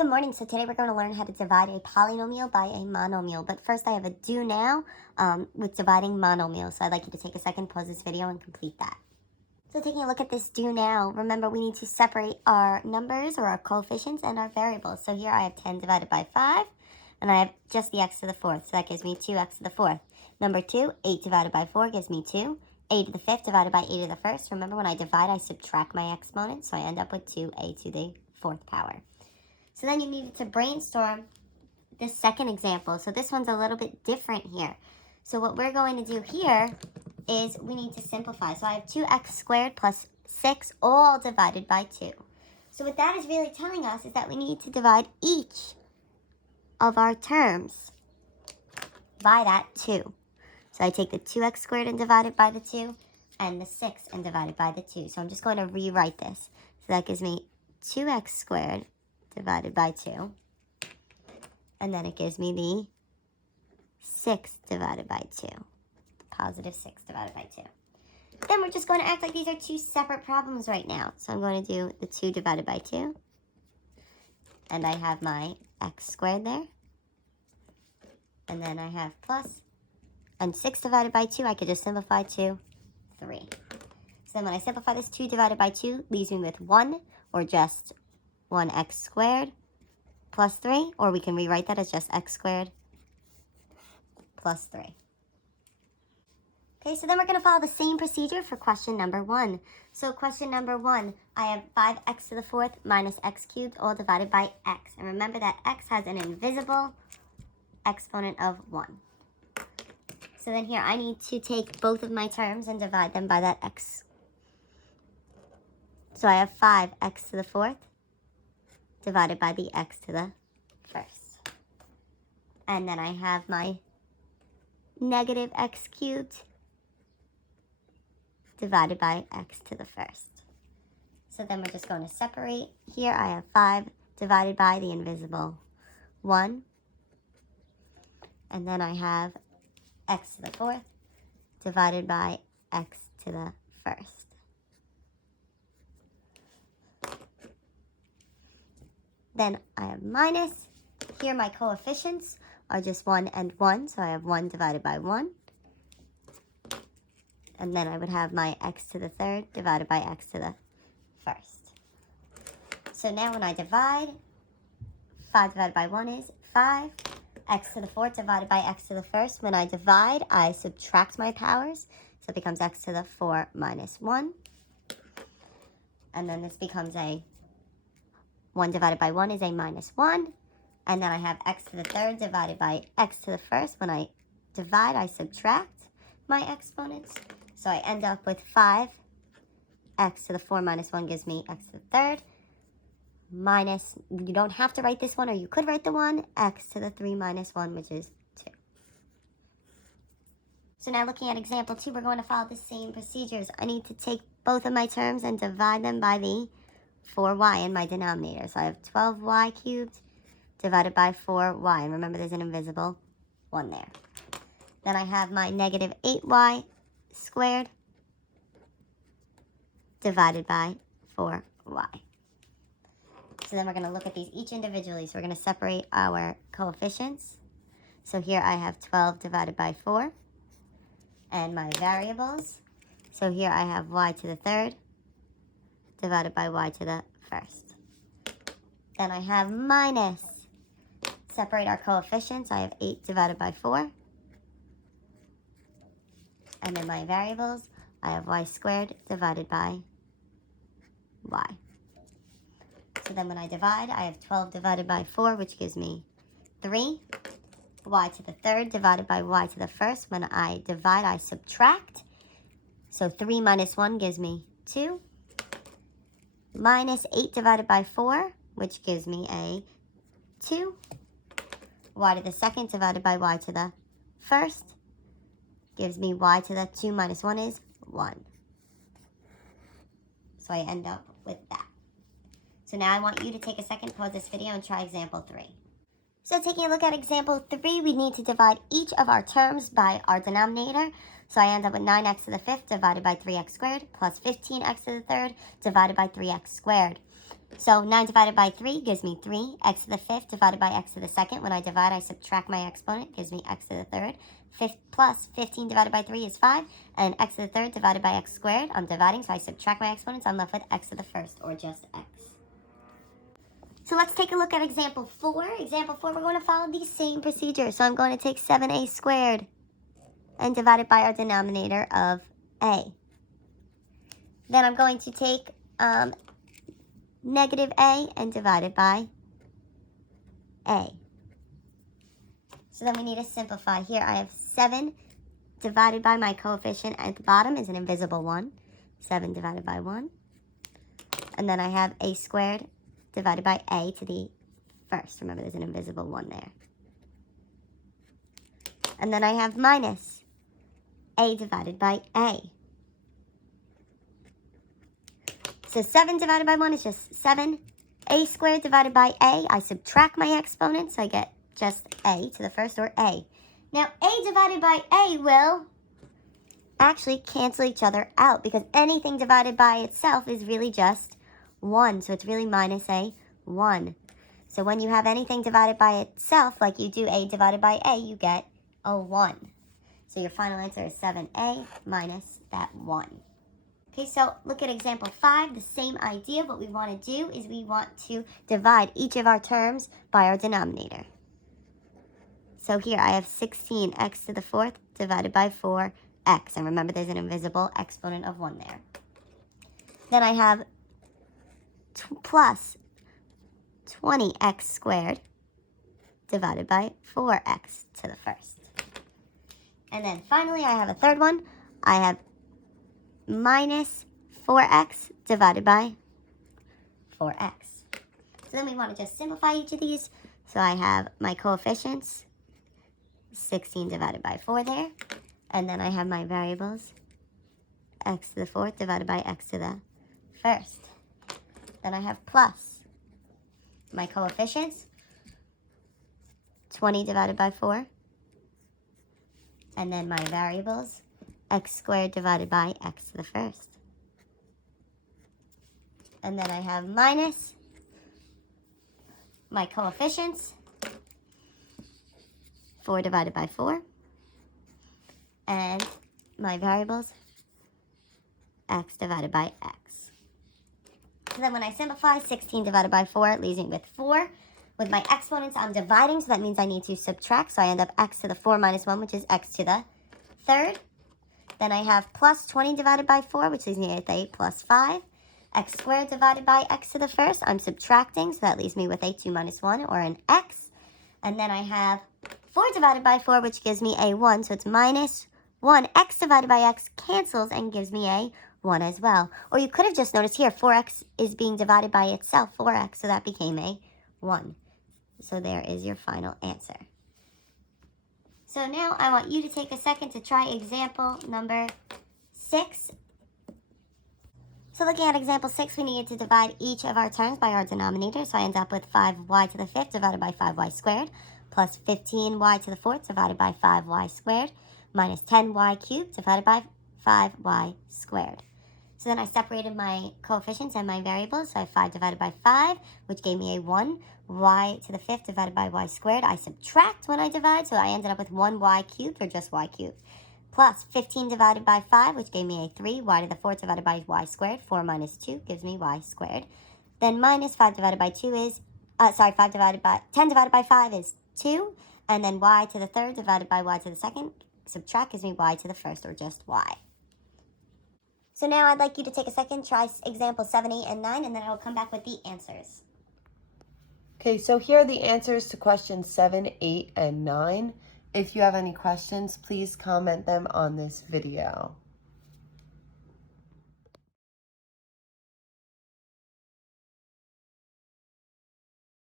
Good morning. So today we're going to learn how to divide a polynomial by a monomial. But first I have a do now with dividing monomials. So I'd like you to take a second, pause this video, and complete that. So taking a look at this do now, remember we need to separate our numbers or our coefficients and our variables. So here I have 10 divided by 5, and I have just the x to the fourth. So that gives me 2x to the fourth. Number 2, 8 divided by 4 gives me 2. 8 to the fifth divided by 8 to the first. Remember when I divide, I subtract my exponent. So I end up with 2a to the fourth power. So then you needed to brainstorm this second example. So this one's a little bit different here. So what we're going to do here is we need to simplify. So I have 2x squared plus 6 all divided by 2. So what that is really telling us is that we need to divide each of our terms by that 2. So I take the 2x squared and divide it by the 2, and the 6 and divide it by the 2. So I'm just going to rewrite this. So that gives me 2x squared divided by 2, and then it gives me the 6 divided by 2, positive 6 divided by 2. Then we're just going to act like these are two separate problems right now. So I'm going to do the 2 divided by 2, and I have my x squared there, and then I have plus, and 6 divided by 2, I could just simplify to 3. So then when I simplify this, 2 divided by 2 leaves me with 1, or just 1x squared plus 3, or we can rewrite that as just x squared plus 3. Okay, so then we're going to follow the same procedure for question number 1. So question number 1, I have 5x to the fourth minus x cubed all divided by x. And remember that x has an invisible exponent of 1. So then here I need to take both of my terms and divide them by that x. So I have 5x to the fourth divided by the x to the first. And then I have my negative x cubed divided by x to the first. So then we're just going to separate. Here I have 5 divided by the invisible 1. And then I have x to the fourth divided by x to the first. Then I have minus. Here my coefficients are just 1 and 1, so I have 1 divided by 1. And then I would have my x to the third divided by x to the first. So now when I divide, 5 divided by 1 is 5. X to the fourth divided by x to the first. When I divide, I subtract my powers. So it becomes x to the 4 minus 1. And then this becomes a 1 divided by 1 is a minus 1. And then I have x to the third divided by x to the first. When I divide, I subtract my exponents. So I end up with 5. X to the 4 minus 1 gives me x to the third. Minus, you don't have to write this one, or you could write the 1. X to the 3 minus 1, which is 2. So now looking at example 2, we're going to follow the same procedures. I need to take both of my terms and divide them by the 4y in my denominator. So I have 12y cubed divided by 4y. And remember, there's an invisible 1 there. Then I have my negative 8y squared divided by 4y. So then we're going to look at these each individually. So we're going to separate our coefficients. So here I have 12 divided by 4. And my variables. So here I have y to the third divided by y to the first. Then I have minus. Separate our coefficients. I have 8 divided by 4. And then my variables, I have y squared divided by y. So then when I divide, I have 12 divided by 4, which gives me 3. Y to the third divided by y to the first. When I divide, I subtract. So 3 minus 1 gives me 2. Minus 8 divided by 4, which gives me a 2. Y to the second divided by y to the first gives me y to the 2 minus 1 is 1. So I end up with that. So now I want you to take a second, pause this video, and try example 3. So taking a look at example 3, we need to divide each of our terms by our denominator. So I end up with 9x to the fifth divided by 3x squared plus 15x to the third divided by 3x squared. So 9 divided by 3 gives me 3. X to the 5th divided by x to the 2nd. When I divide, I subtract my exponent. Gives me x to the 3rd. 5 plus 15 divided by 3 is 5. And x to the 3rd divided by x squared. I'm dividing, so I subtract my exponents. I'm left with x to the 1st, or just x. So let's take a look at example 4. Example 4, we're going to follow the same procedure. So I'm going to take 7a squared and divide it by our denominator of a. Then I'm going to take negative a and divide it by a. So then we need to simplify. Here I have 7 divided by my coefficient at the bottom is an invisible 1. 7 divided by 1. And then I have a squared divided by a to the first. Remember, there's an invisible 1 there. And then I have minus a divided by a. So 7 divided by 1 is just 7. A squared divided by a. I subtract my exponent, so I get just a to the first, or a. Now, a divided by a will actually cancel each other out, because anything divided by itself is really just 1. So it's really minus a 1. So when you have anything divided by itself, like you do a divided by a, you get a 1. So your final answer is 7a minus that 1. Okay, so look at example 5, the same idea. What we want to do is we want to divide each of our terms by our denominator. So here I have 16x to the 4th divided by 4x. And remember, there's an invisible exponent of 1 there. Then I have plus 20x squared divided by 4x to the 1st. And then finally, I have a third one. I have minus 4x divided by 4x. So then we want to just simplify each of these. So I have my coefficients, 16 divided by 4 there. And then I have my variables, x to the 4th divided by x to the 1st. Then I have plus my coefficients, 20 divided by 4. And then my variables, x squared divided by x to the 1st. And then I have minus my coefficients, 4 divided by 4. And my variables, x divided by x. So then when I simplify, 16 divided by 4 leaves me with 4. With my exponents, I'm dividing, so that means I need to subtract. So I end up x to the 4 minus 1, which is x to the 3rd. Then I have plus 20 divided by 4, which leaves me with a plus 5. X squared divided by x to the 1st. I'm subtracting, so that leaves me with a 2 minus 1, or an x. And then I have 4 divided by 4, which gives me a 1, so it's minus 1. X divided by x cancels and gives me a 1 as well. Or you could have just noticed here, 4x is being divided by itself, 4x, so that became a 1. So there is your final answer. So now I want you to take a second to try example number 6. So looking at example 6, we needed to divide each of our terms by our denominator. So I end up with 5y to the 5th divided by 5y squared, plus 15y to the 4th divided by 5y squared, minus 10y cubed divided by 5y squared. So then I separated my coefficients and my variables. So I have 5 divided by 5, which gave me a 1. Y to the 5th divided by y squared. I subtract when I divide, so I ended up with 1y cubed, or just y cubed. Plus 15 divided by 5, which gave me a 3. Y to the 4th divided by y squared. 4 minus 2 gives me y squared. Then minus 5 divided by 2 is, 10 divided by 5 is 2. And then y to the 3rd divided by y to the 2nd. Subtract gives me y to the 1st, or just y. So now I'd like you to take a second, try example 7, 8, and 9, and then I will come back with the answers. Okay, so here are the answers to questions 7, 8, and 9. If you have any questions, please comment them on this video.